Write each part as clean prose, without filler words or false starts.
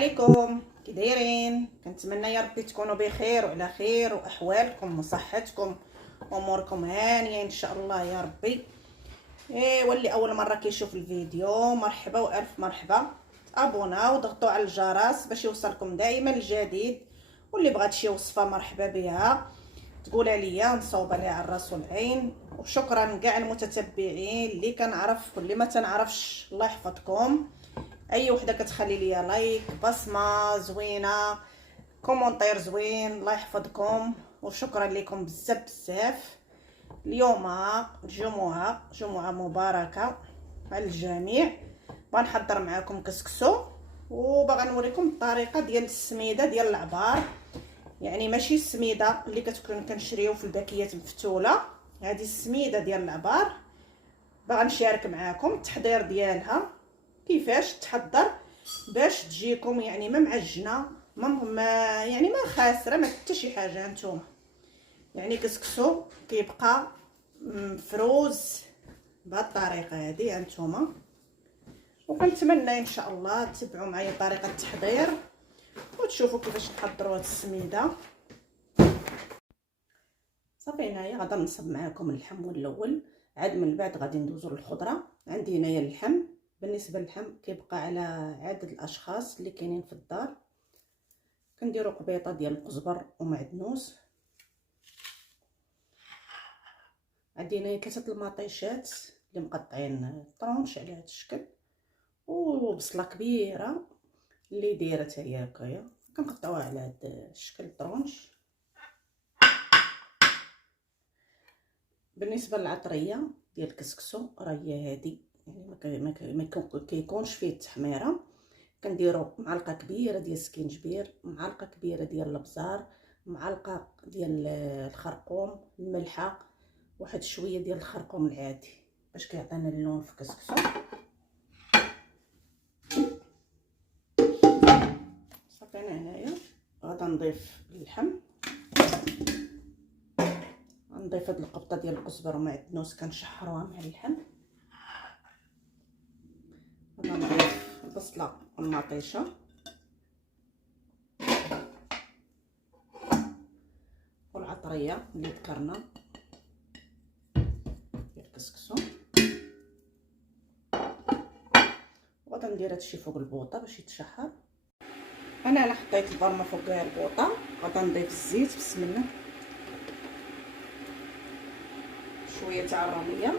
عليكم، كي دايرين؟ كنتمنى يا ربي تكونوا بخير وعلى خير واحوالكم وصحتكم واموركم هانيه ان شاء الله يا ربي. واللي اول مره كيشوف الفيديو مرحبا والف مرحبا، ابونا وضغطوا على الجرس باش يوصلكم دائما الجديد، واللي بغات شي وصفه مرحبا بها تقول عليا نصوب عليها على الراس والعين. وشكرا كاع المتتبعين اللي كنعرف واللي ما تنعرفش، الله يحفظكم. اي وحده كتخلي ليا لايك، بصمه زوينه، كومونتير زوين، الله يحفظكم وشكرا لكم بزاف بزاف. اليوم جمعه مباركه على الجميع. غنحضر معكم كسكسو وباغا نوريكم الطريقه ديال السميده ديال العبار، يعني ماشي السميده اللي كتكون كنشريو في الباكيات مفتوله، هذه السميده ديال العبار. باغا نشارك معكم التحضير ديالها كيفاش تحضر باش تجيكم يعني ما معجنه ما خاسره ما حتى شي حاجه. نتوما يعني كسكسو كيبقى مفروز بهذه الطريقه هذه انتوما، وكنتمنى ان شاء الله تتبعوا معايا طريقه التحضير وتشوفوا كيفاش نحضروا هذه السميده. صافي هنايا غادي نصب معكم اللحم الاول، عاد من بعد غادي ندوزو للخضره. عندي هنايا اللحم، بالنسبه للحم كيبقى على عدد الاشخاص اللي كاينين في الدار. كنديروا قبيطه ديال القزبر ومعدنوس. عندي هنايا 3 المطيشات اللي مقطعين طرونش على هذا الشكل، وبصله كبيره اللي دايره حتى هي هكايا كنقطعوها على هذا الشكل طرونش. بالنسبه للعطريه ديال الكسكسو راه هي هذه، يعني ما كيكونش فيه التحميره. كنديروا معلقه كبيره ديال السكينجبير، معلقه كبيره ديال الابزار، معلقه ديال الخرقوم الملحه، واحد شويه ديال الخرقوم العادي باش كيعطينا اللون في الكسكسو. صافي انا هنايا غادا نضيف اللحم، نضيف هاد القبطه ديال الكزبره ومعدنوس كنشحروها مع اللحم. غادا نضيف البصله والمطيشه والعطريه اللي ذكرنا ديال الكسكسو، وغادا ندير هادشي فوق البوطه باش يتشحر. انا حطيت البرمه فوق البوطه، غادا نضيف الزيت بسم الله، شويه تاع الروميه،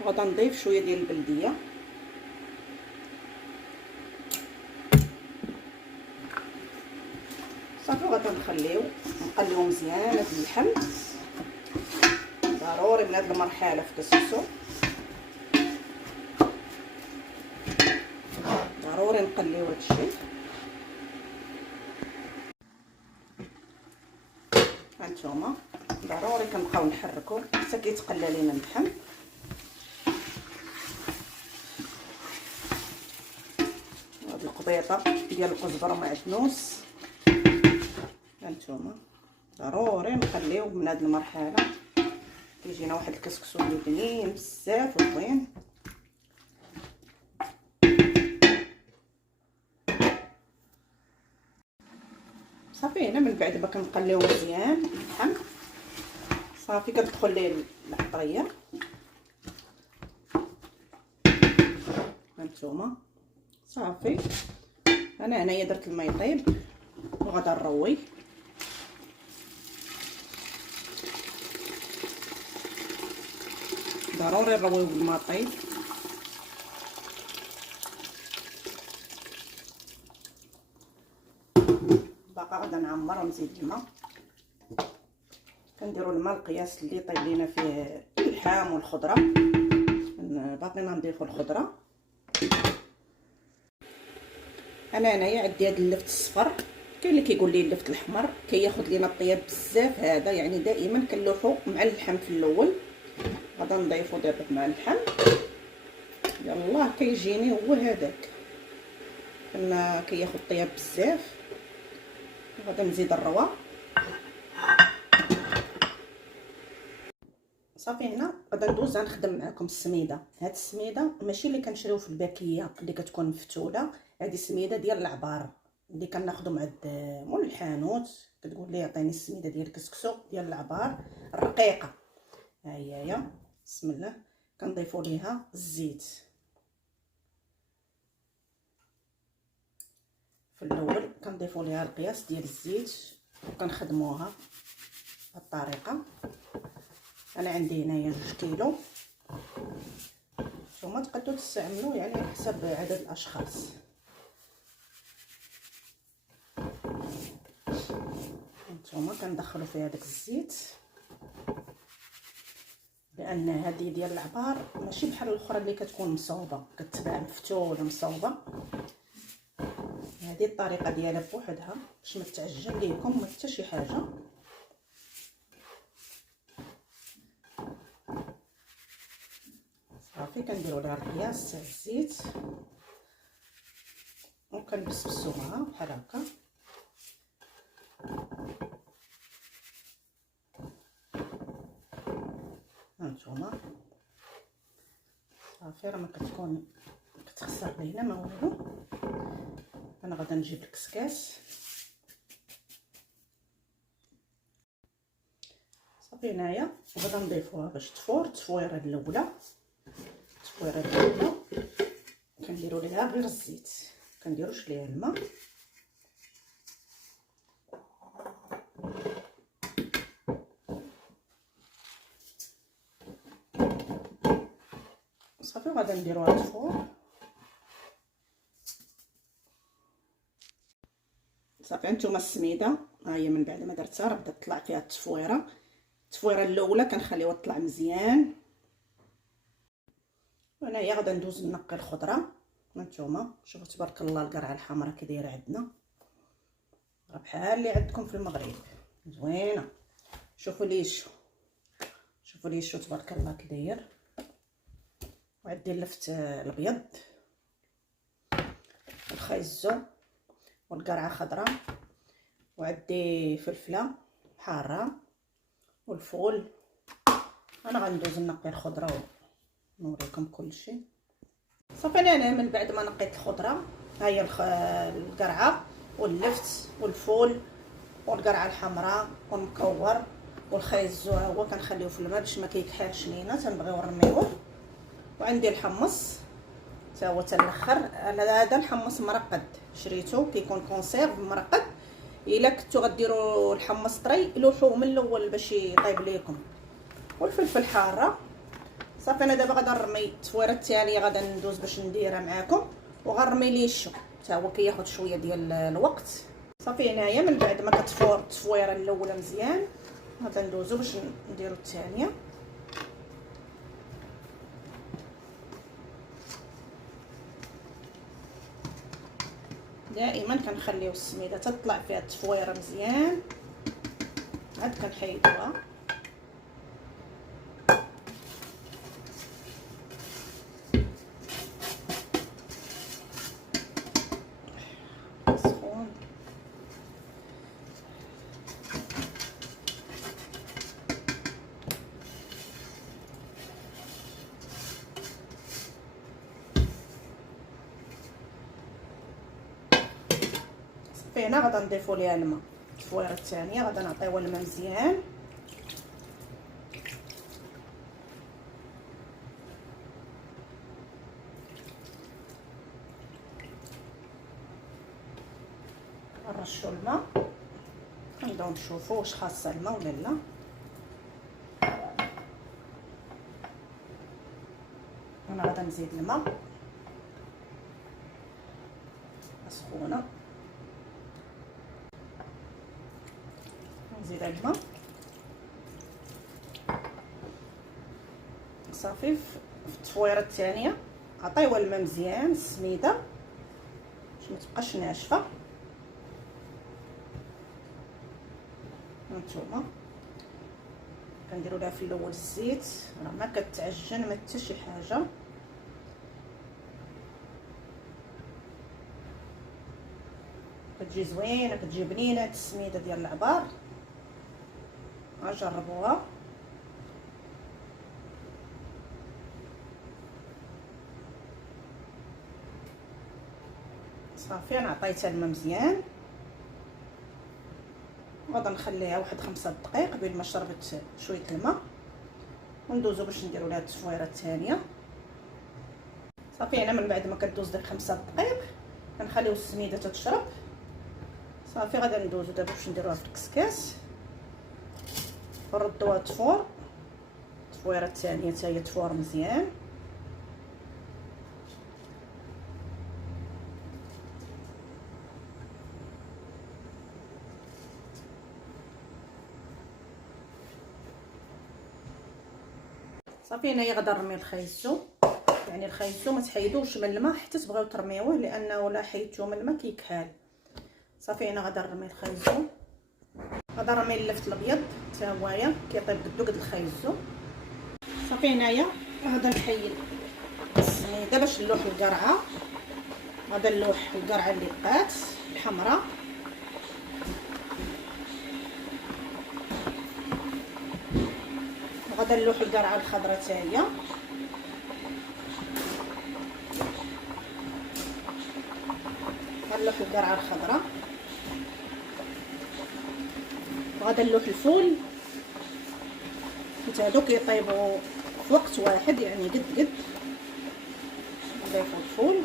وغادا نضيف شويه ديال البلديه. صافي غادا نقليو مزيان هاد اللحم، ضروري من هاد المرحله في الكسكسو ضروري نقليو هادشي. هانتوما ضروري كنبقاو نحركو حتى كيتقلى لينا اللحم. هاد القبيطه ديال القزبر ومعدنوس هانتوما ضروري نخليوه من هاد المرحله، كيجينا واحد الكسكسو اللي بنين بزاف وزوين. صافي هنا من بعد ما كنقليو مزيان اللحم صافي كتدخل ليه العطريه هانتوما. صافي انا هنايا درت الماء يطيب وغادا نروي. ضروري نرويو بالماء طيب. باقا غادا نعمر ونزيد الماء، كنديروا الماء القياس اللي طيب لينا فيه اللحم والخضره. باقينا نضيفوا الخضره. انا هنايا عندي هذا اللفت الصفر، كاين اللي كيقول لي اللفت الاحمر كياخذ لينا الطياب بزاف. هذا يعني دائما كنلوحو مع اللحم في الاول، غادا نضيفو دابا مع اللحم. يلاه كيجيني هو هذاك كياخذ الطياب بزاف. غادا نزيد الروا. صافي هنا غادا نخدم معكم السميده. هاد السميده ماشي اللي كنشريو في الباكيه اللي كتكون مفتوله، هذه سميده ديال العبار اللي كناخذو مع مول الحانوت، كتقول لي عطيني السميده ديال الكسكسو ديال العبار الرقيقه. ها هي بسم الله. كنضيفوا ليها الزيت. في الاول كنضيفوا ليها القياس ديال الزيت وكنخدموها بهذه الطريقه. انا عندي هنايا 2 كيلو، نتوما تقدروا تستعملوا يعني على حسب عدد الاشخاص. نتوما كندخلوا فيها داك الزيت، لان هذه ديال العبار ماشي بحال الاخرى اللي كتكون مصوبه كتباع مفتوله مصوبه. هذه الطريقه ديالها بوحدها باش ما تعجن ليكم ما حتى شي حاجه. صافي كنديروا لها القياس تاع الزيت وكنبسبسوها بحال هكا. هانتوما صافي راه ما كتكون كتخسر لينا ما والو. انا غادا نجيب الكسكاس. صافي هنايا غادا نضيفوها باش تفور التفويره الاولى. التفويره الاولى كنديروا ليها غير الزيت، كنديروش ليها الماء. صافي غادا نديروها تفور. صافي نتوما السميده ها هي من بعد ما درتها راه بدات تطلع فيها التفويره. التفويره الاولى كنخليوها تطلع مزيان. وهنايا غادا ندوز نقي الخضره. هانتوما شوفوا تبارك الله القرعه الحمراء كي دايره عندنا، راه بحال اللي عندكم في المغرب زوينه. شوفوا ليشو، شوفوا ليشو تبارك الله كي داير. وعندي اللفت الابيض، الخيزو والقرعه خضراء، وعندي فلفله حاره والفول. انا غندوز نقي الخضره ونوريكم كل شيء. صافي انا من بعد ما نقيت الخضره ها هي القرعه واللفت والفول والقرعه الحمراء والمكور والخيزو ها هو كنخليوه في الماء باش ما كيكحلش لينا، تنبغيو نرميوه. وعندي الحمص حتى هو تالاخر. هذا الحمص مرقد شريته كيكون كونسيرف مرقد. الا كنتو غديروا الحمص طري لوحوه من الاول باش يطيب ليكم. والفلفل حاره. صافي انا دابا غادا نرمي التفويره الثانيه غادا ندوز باش نديرها معاكم وغنرمي ليشو حتى هو كياخذ شويه ديال الوقت. صافي هنايا من بعد ما كتفور التفويره الاولى مزيان غادا ندوزو باش نديرو الثانيه. دائما كنخليو السميده تطلع فيها التفويره مزيان عاد كنحيدوها. سخون صافي هنا غادا نضيفو ليها الماء. التفويره الثانيه غادا نعطيوها الماء مزيان. نرشوا الماء نبداو نشوفوا واش خاصه الماء ولا لا. انا غادا نزيد الماء سخونه. نزيد الماء صافي. في التفويره الثانيه عطيوها الماء مزيان السميده باش ما تبقاش ناشفه. هانتوما كنديروا لها في الاول الزيت راه ما كتعجن ما حتى شي حاجه. كتجي زوينه كتجي بنينه هاد السميده ديال العبار. جربوها. صافي انا عطيتها الماء مزيان، غادا نخليها واحد 5 دقائق بين ما شربت شويه الماء، وندوزو باش نديرو لها التفويره الثانيه. صافي انا من بعد ما كدوز ديك 5 دقائق كنخليو السميده تتشرب. صافي غادا ندوزو دابا باش نديروها في الكسكاس ونردوها تفور. التفويره الثانيه حتى هي تفور مزيان. صافي هنايا غادا نرمي الخيزو، يعني الخيزو ما تحيدوش من الماء حتى تبغيو ترميوه، لانه لا حيدتوه من الماء كيكحال. صافي انا غادا نرمي الخيزو، غادا نرمي اللفت الابيض حتى هويا كيطيب قدو قد الخيزو. صافي هنايا غادا نحيد السميده باش نلوح القرعه. غادا نلوح القرعه اللي بقات الحمراء، غادا نلوح القرعه الخضراء حتى هي. غنلوح القرعه الخضراء، وغادا نلوح الفول حيت هادو كيطيبوا في وقت واحد، يعني قد قد نضيفو الفول.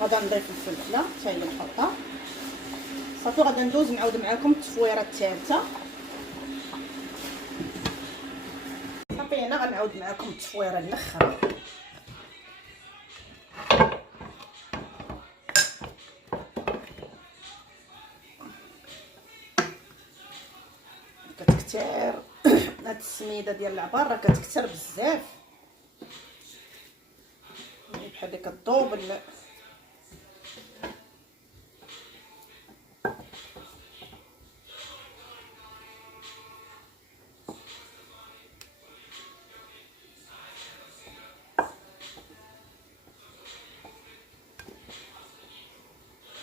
غادا نضيف الفلفله حتى هي نحطها. صافي غادا ندوز نعاود معكم التفويره الثالثه. صافي انا غنعاود معكم التفويره الاخرى. كتكتر هاد السميده ديال العبار راه كتكتر بزاف، يعني بحال اللي كتذوب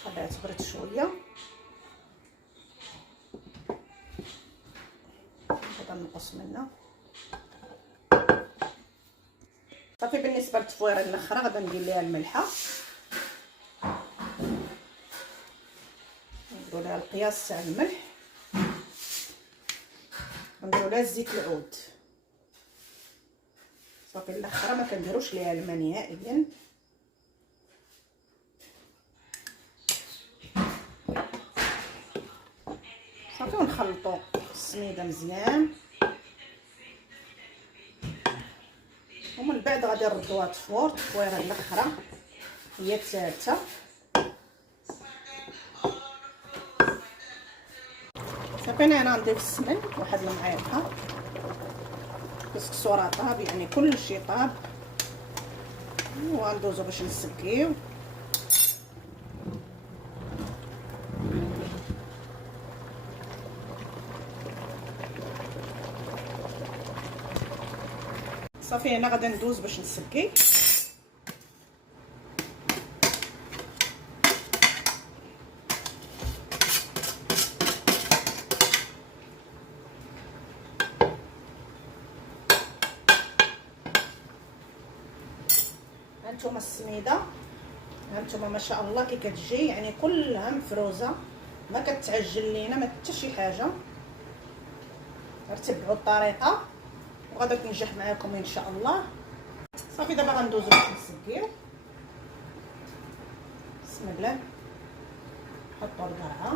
خليها تبرد شويه. غادا نقص منها. صافي بالنسبه للتفويره الاخرى غادا ندير ليها الملحه، نديرو لها القياس تاع الملح، نديرو لها زيت العود. صافي الاخرى ما كنديروش ليها الماء نهائيا. صافي ونخلطو السميده مزيان، ومن بعد غادي نردوها تفور. التفويره الاخرى هي الثالثه. صافي انا غنضيف السمن واحد المعالقه، كسكسو راه طاب، يعني كلشي طاب، وغندوزو باش نسقيو. صافي انا غادا ندوز باش نسقي. هانتوما السميده، هانتوما ما شاء الله كي كتجي، يعني كلها مفروزه، ما كتعجل لينا ما حتى شي حاجه. تبعوا الطريقه وغادا تنجح معاكم ان شاء الله. صافي دابا غندوزو باش نسقيو. بسم الله، نحطو القرعه،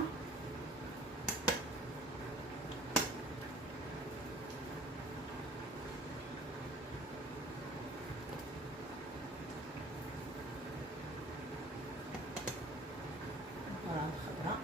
القرعه الخضراء،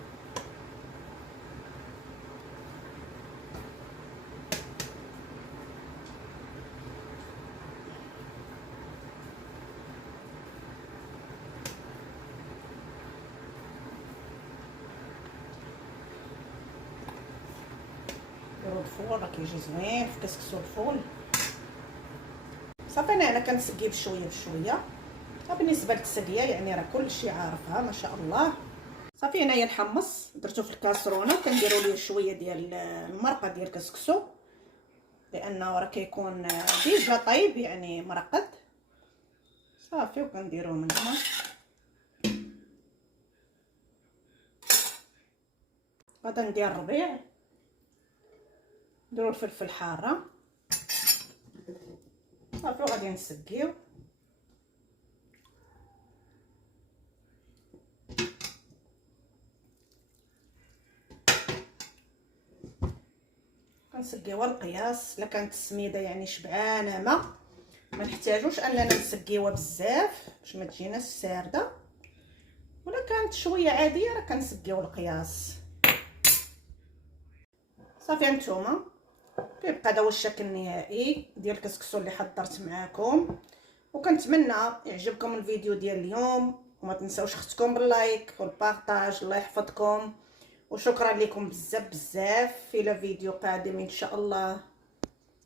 نديرو الفول راه كيجي زوين في كسكسو الفول. صافي انا كنسقي بشويه بشويه. بالنسبه للتسقيه يعني راه كلشي عارفها ما شاء الله. صافي هنايا نحمص، درتو في الكاسرونه، كنديروا ليه شويه ديال المرقه ديال الكسكسو، لانه راه كيكون ديجا طيب يعني مرقد. صافي. وكنديروه من هنا. غادا ندير الربيع، نديرو الفلفل حاره صافي. وغادي نسقيو. كنسقيوها القياس. الا كانت السميده يعني شبعانه ما نحتاجوش اننا نسقيوها بزاف باش ما تجيناش سارده، ولا كانت شويه عاديه راه كنسقيو القياس صافي. هانتوما كيبقى هذا هو الشكل النهائي ديال الكسكسو اللي حضرت معكم، وكنتمنى يعجبكم الفيديو ديال اليوم. وما تنساوش اختكم باللايك والبارطاج. الله يحفظكم وشكرا لكم بزاف بزاف. الى فيديو قادم ان شاء الله.